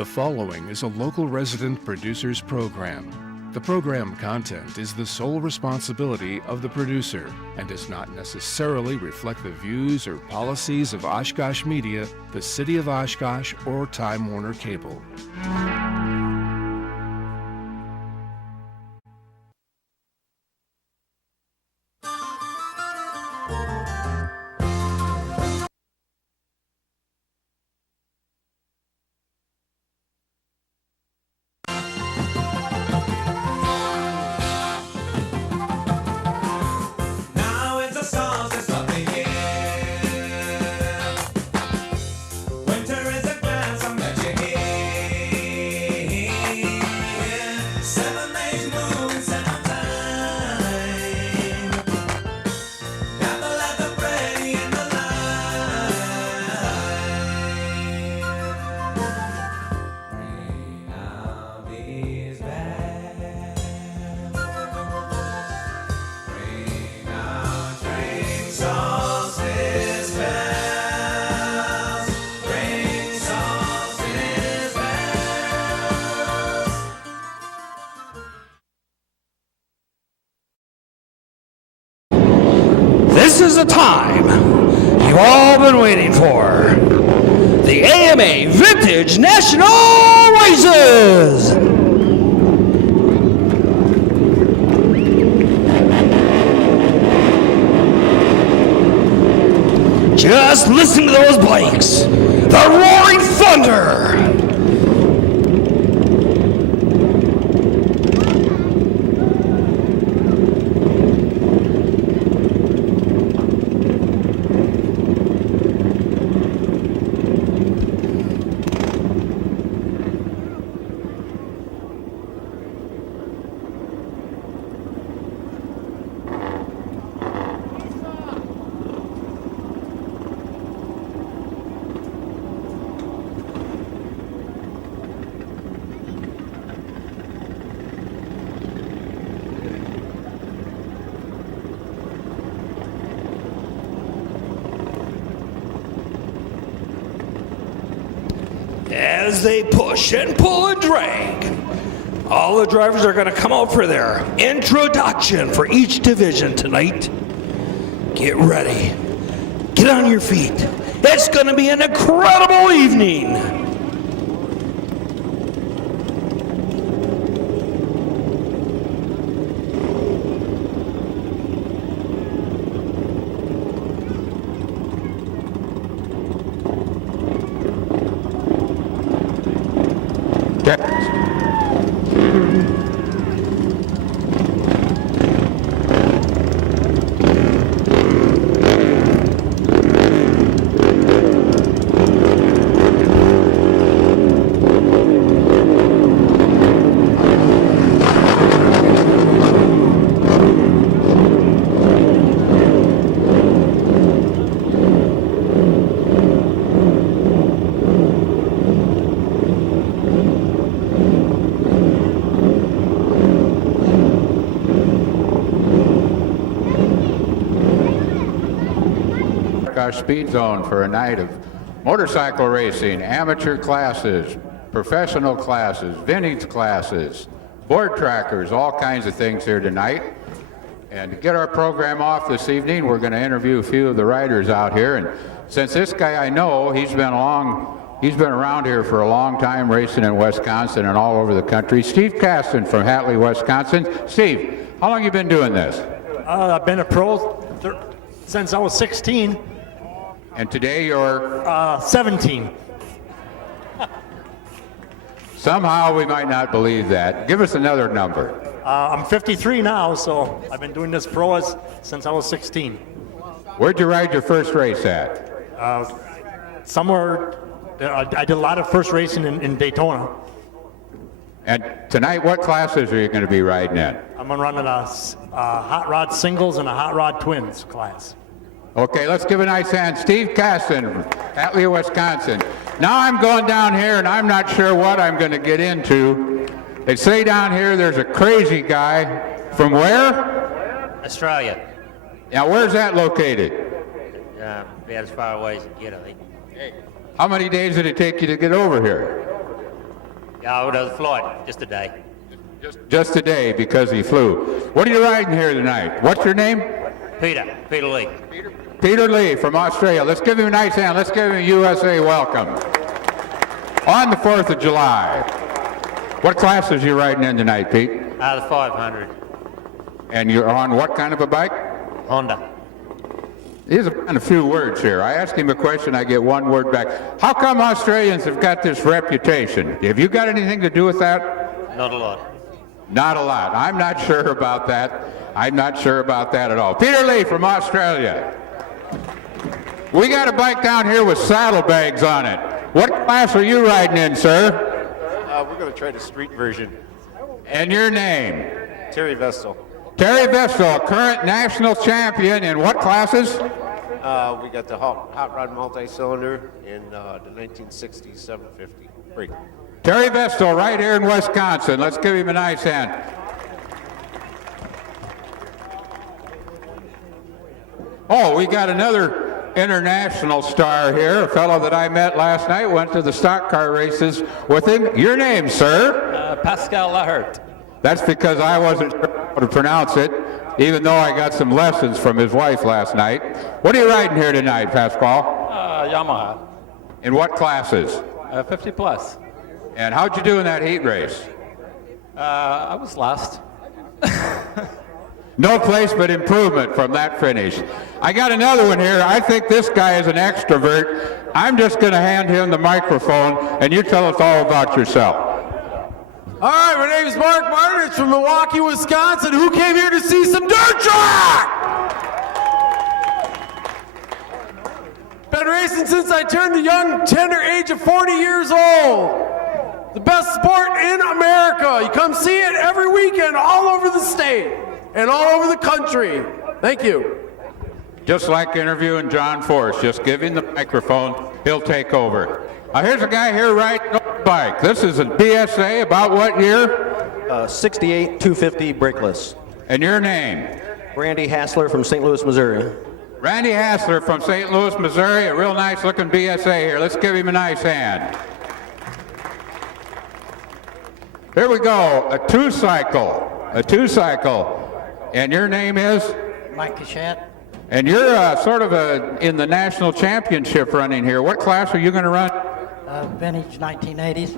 The following is a local resident producer's program. The program content is the sole responsibility of the producer and does not necessarily reflect the views or policies of Oshkosh Media, the City of Oshkosh, or Time Warner Cable. This is the time you've all been waiting for. The AMA Vintage National Races! Just listen to those bikes. The roaring thunder. As they push and pull and drag, all the drivers are going to come out for their introduction for each division tonight. Get ready. Get on your feet. It's going to be an incredible evening. Speed Zone for a night of motorcycle racing, amateur classes, professional classes, vintage classes, board trackers, all kinds of things here tonight. And to get our program off this evening, we're going to interview a few of the riders out here. And since this guy I know, he's been around here for a long time, racing in Wisconsin and all over the country. Steve Caston from Hatley, Wisconsin. Steve, how long have you been doing this? I've been a pro since I was 16. And today you're? 17. Somehow we might not believe that. Give us another number. I'm 53 now, so I've been doing this pro since I was 16. Where'd you ride your first race at? Somewhere, I did a lot of first racing in Daytona. And tonight, what classes are you going to be riding in? I'm going to run in a hot rod singles and a hot rod twins class. Okay, let's give a nice hand. Steve Caston, Hatley, Wisconsin. Now I'm going down here, and I'm not sure what I'm going to get into. They say down here there's a crazy guy. From where? Australia. Now, where's that located? About as far away as you can get, I think. How many days did it take you to get over here? Yeah, it was flight, just a day. Just today because he flew. What are you riding here tonight? What's your name? Peter Lee. Peter Lee from Australia. Let's give him a nice hand. Let's give him a USA welcome. On the 4th of July. What classes are you riding in tonight, Pete? The 500. And you're on what kind of a bike? Honda. Here's a few words here. I ask him a question, I get one word back. How come Australians have got this reputation? Have you got anything to do with that? Not a lot. Not a lot. I'm not sure about that. I'm not sure about that at all. Peter Lee from Australia. We got a bike down here with saddlebags on it. What class are you riding in, sir? We're going to try the street version. And your name? Terry Vestal. Terry Vestal, current national champion in what classes? We got the hot rod multi-cylinder in the 1960 750 brake. Terry Vestal right here in Wisconsin. Let's give him a nice hand. Oh, we got another international star here, a fellow that I met last night, went to the stock car races with him. Your name, sir? Pascal Lahert. That's because I wasn't sure how to pronounce it, even though I got some lessons from his wife last night. What are you riding here tonight, Pascal? Yamaha. In what classes? 50 plus. And how'd you do in that heat race? I was last. No place but improvement from that finish. I got another one here. I think this guy is an extrovert. I'm just going to hand him the microphone, and you tell us all about yourself. All right, my name is Mark Martinez from Milwaukee, Wisconsin. Who came here to see some dirt track? Been racing since I turned the young, tender age of 40 years old. The best sport in America. You come see it every weekend all over the state and all over the country. Thank you. Just like interviewing John Force, just give him the microphone, he'll take over. Here's a guy here riding a bike. This is a BSA, about what year? 68 250 brakeless. And your name? Randy Hassler from St. Louis, Missouri. Randy Hassler from St. Louis, Missouri, a real nice looking BSA here. Let's give him a nice hand. Here we go, a two-cycle. And your name is? Mike Cachat. And you're sort of in the national championship running here. What class are you going to run? Vintage 1980s.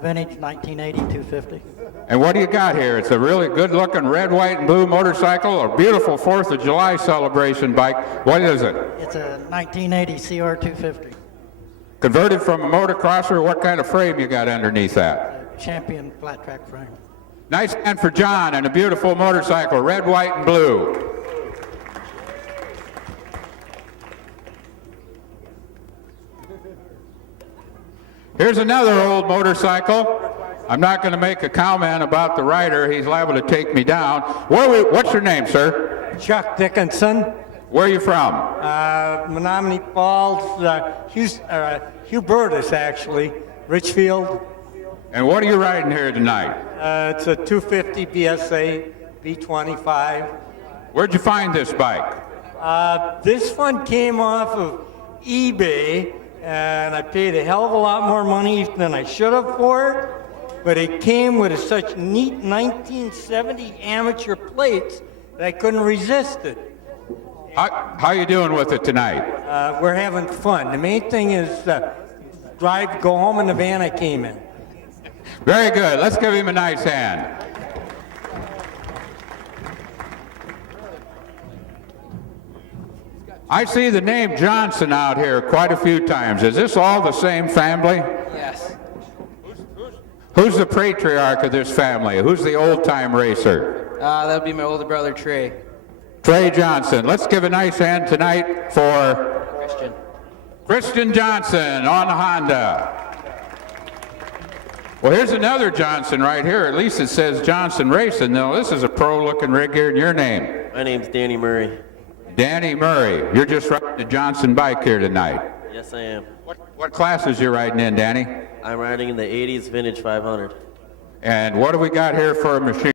Vintage 1980 250. And what do you got here? It's a really good-looking red, white, and blue motorcycle, a beautiful 4th of July celebration bike. What is it? It's a 1980 CR 250. Converted from a motocrosser. What kind of frame you got underneath that? Champion flat track frame. Nice hand for John and a beautiful motorcycle, red, white, and blue. Here's another old motorcycle. I'm not going to make a comment about the rider. He's liable to take me down. What's your name, sir? Chuck Dickinson. Where are you from? Menominee Falls, Hubertus, actually, Richfield. And what are you riding here tonight? It's a 250 BSA V25. Where'd you find this bike? This one came off of eBay, and I paid a hell of a lot more money than I should have for it. But it came with such neat 1970 amateur plates that I couldn't resist it. How you doing with it tonight? We're having fun. The main thing is go home in the van I came in. Very good. Let's give him a nice hand. I see the name Johnson out here quite a few times. Is this all the same family? Yes. Who's the patriarch of this family? Who's the old-time racer? That would be my older brother, Trey. Trey Johnson. Let's give a nice hand tonight for Christian Johnson on the Honda. Well, here's another Johnson right here. At least it says Johnson Racing. No, this is a pro-looking rig here. And your name? My name's Danny Murray. Danny Murray. You're just riding the Johnson bike here tonight. Yes, I am. What classes you riding in, Danny? I'm riding in the 80s vintage 500. And what do we got here for a machine?